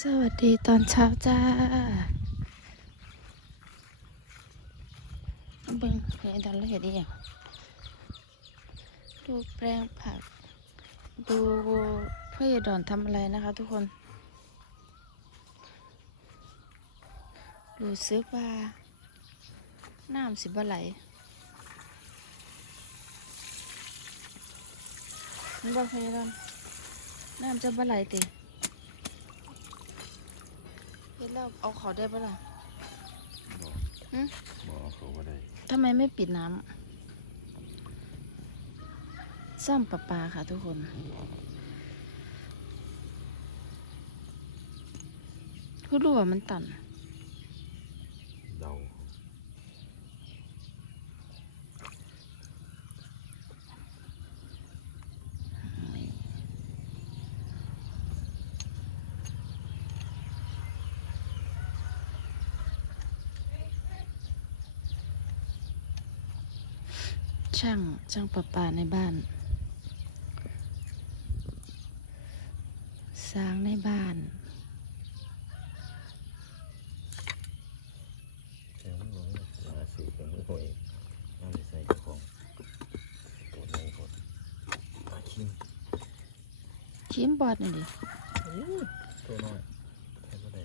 สวัสดีตอนเช้าจ้าเบิ่งเห็นตอนเราเห็นอีหยังดูแปลงผัก ดูเพื่อดอนทำอะไรนะคะทุกคนรู้สึกว่าน้ำสิบ่ไหลมันบอกให้ดอนน้ำจะบไหลติ แล้วเอาเขาได้ปะล่ะบ่หืมบ่เขาบ่ได้ทำไมไม่ปิดน้ำซ่อมประปาค่ะทุกคน คือรู้ว่ามันตัน เดา ช่างช่างประปาในบ้าน สร้างในบ้านแต่มันบ่มีหาซื้อกับมือตัวเองน่าจะใส่ของกดเลยกดมาชิมชิมบอดหน่อยดิตัวน้อยแค่บ่ได้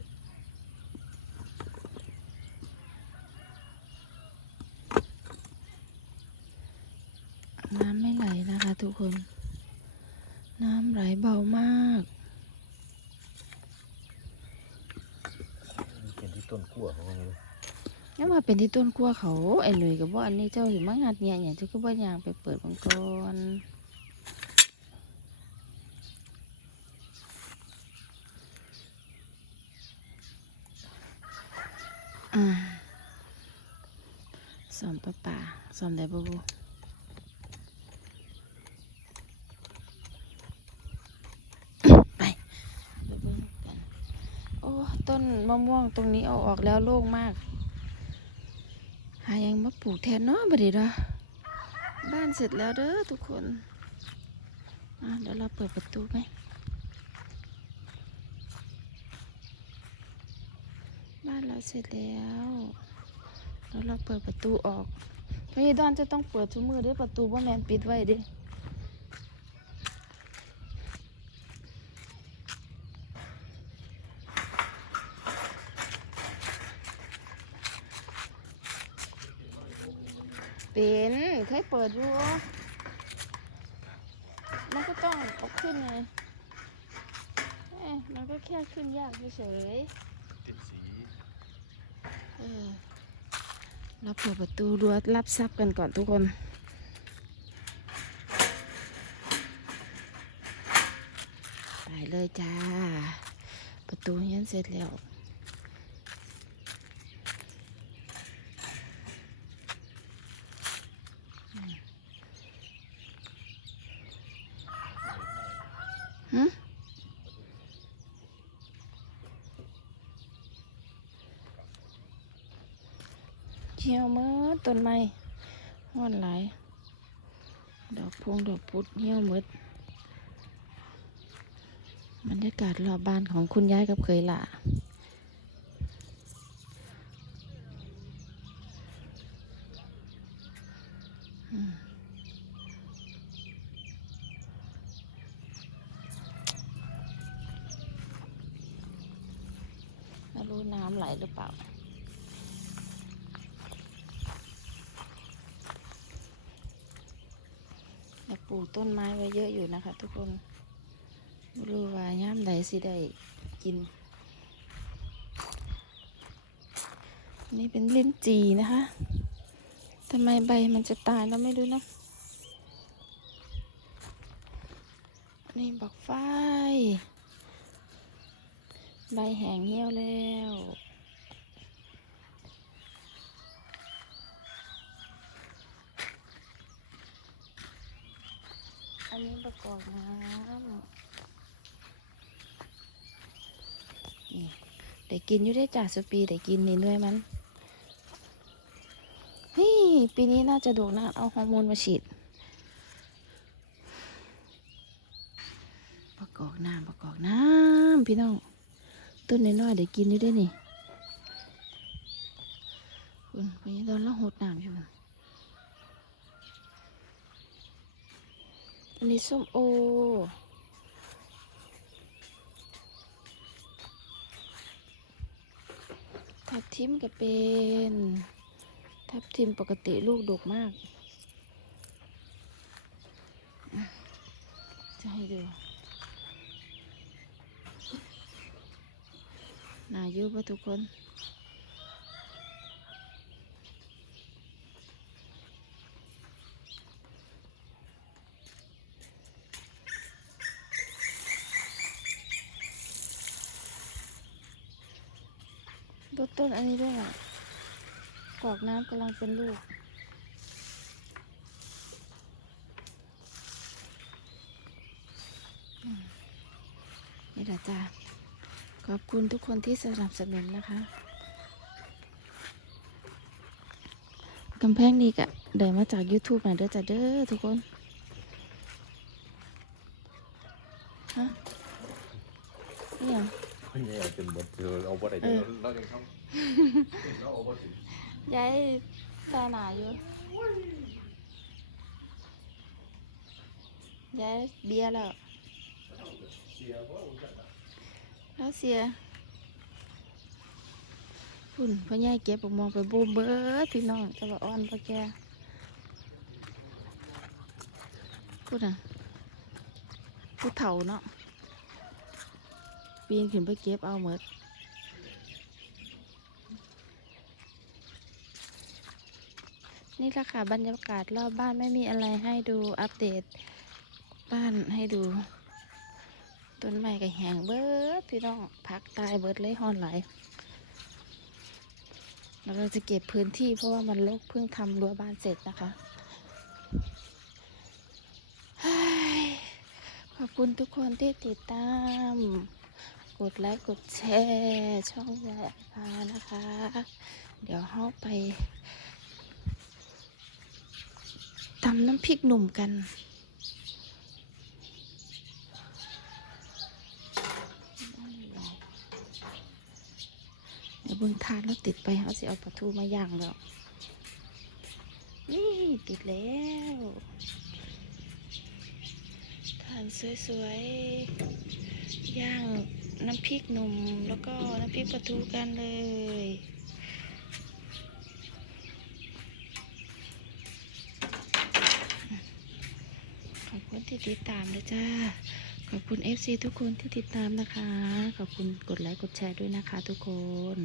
น้ำไม่ไหลนะคะ ทุกคน น้ำไหลเบามากมันเป็นที่ต้นกล้วยเขาก็ไม่รู้นี่มาเป็นที่ต้นกล้วยเขาไอ้หนุ่ยกับว่าอันนี้เจ้าสิมางัดเนี่ยอย่างเจ้าก็บ่ยางไปเปิดบังกรอืมสอมปลาป่าสอมได้บ่บูไปเดี๋ยวเบิ่งกัน โอ้ ต้นมะม่วงตรงนี้เอาออกแล้วโล่งมาก หายังมาปลูกแทนเนาะบัดนี้เนาะบ้านเสร็จแล้วเด้อทุกคนอะเดี๋ยวเราเปิดประตูไหมบ้านเราเสร็จแล้วแล้วเราเปิดประตูออกพี่ดอนจะต้องเปิดทุกมือด้วยประตูว่าแมนปิดไว้ดิ เป็นเคยเปิดอยู่มันก็ต้องเอาขึ้นไงเอ้ยมันก็แค่ขึ้นยากเฉยๆเป็นสีเออเราเปิดประตูรั้วรับทรัพย์กันก่อนทุกคนไปเลยจ้า ประตูยันเสร็จแล้ว หืม เหี่ยวเมื่อต้นไม้ห้อนหลาย ดอกพวงดอกพุดเหี่ยวมืดบรรยากาศรอบบ้านของคุณยายกับเคยล่ะไม่รู้น้ำไหลหรือเปล่า อยาก ปลูกต้นไม้ไว้เยอะอยู่นะคะ ทุกคนไม่รู้ว่าย่ามใดสิได้กิน นี่เป็นลิ้นจีนะคะทำไมใบมันจะตายเราไม่รู้นะนนี่บักไฟ ใบแห้งเหี่ยวแล้ว อันนี้ประกอบน้ำนี่ได้กินอยู่ได้จ่าสุปีได้กินนี่ด้วยมัน นี่ ปีนี้น่าจะโด่งนะ เอาฮอร์โมนมาฉีด ประกอบน้ำประกอบน้ำพี่น้อง ต้นน้อยๆเดี๋ยวกินอยู่ได้นี่คุณพญตอนละหดน้ำอยู่ อันนี้ส้มโอ ทับทิมก็เป็น ทับทิมปกติลูกดกมาก จะให้ดูน่าอยู่ปะทุกคน ดต้นอันนี้ด้วยอะกอกน้ำกำลังเป็นลูก นี่แหละจ้าขอบคุณทุกคนที่สนับสนุนนะคะกำแพงนี้กะเดินมาจาก YouTube นะเด้อจ้าเด้อทุกคนฮะนี่ยัง คนใหญ่จนหมดเราเอาบ่ได้เออเรายังทำเราเอาบ่ถึงย้ายตาหนาอยู่ย้ายเบียร์แล้วเสียบ่แล้วเสียพุ่นพ่อใหญ่เก็บผมมองไปบูมเบิดพี่น้องจะว่าอ่อนปะแกพูดอะผู้เฒ่าเนาะ ปีนขึ้นไปเก็บเอาหมดนี่ละค่ะบรรยากาศรอบบ้านไม่มีอะไรให้ดูอัปเดต บ้านให้ดู ต้นไม้ก็แหงเบิดพี่น้องพักตายเบิดเลยหอนไหลแล้วเราจะเก็บพื้นที่เพราะว่ามันรกเพิ่งทำรั้วบ้านเสร็จนะคะขอบคุณทุกคนที่ติดตาม กดไลค์กดแชร์ช่องยายอาภานะคะ เดี๋ยวเฮาไปทำน้ำพริกหนุ่มกันเดี๋ยวเบิ่งทานแล้วติดไปเขาสิเอาปลาทูมาย่างแล้ว นี่ติดแล้วทานสวยๆ ย่าง น้ำพริกหนุ่มแล้วก็น้ำพริกปลาทูกันเลย ขอบคุณที่ติดตามเลยจ้า ขอบคุณ FC ทุกคนที่ติดตามนะคะ ขอบคุณกดไลค์กดแชร์ด้วยนะคะทุกคน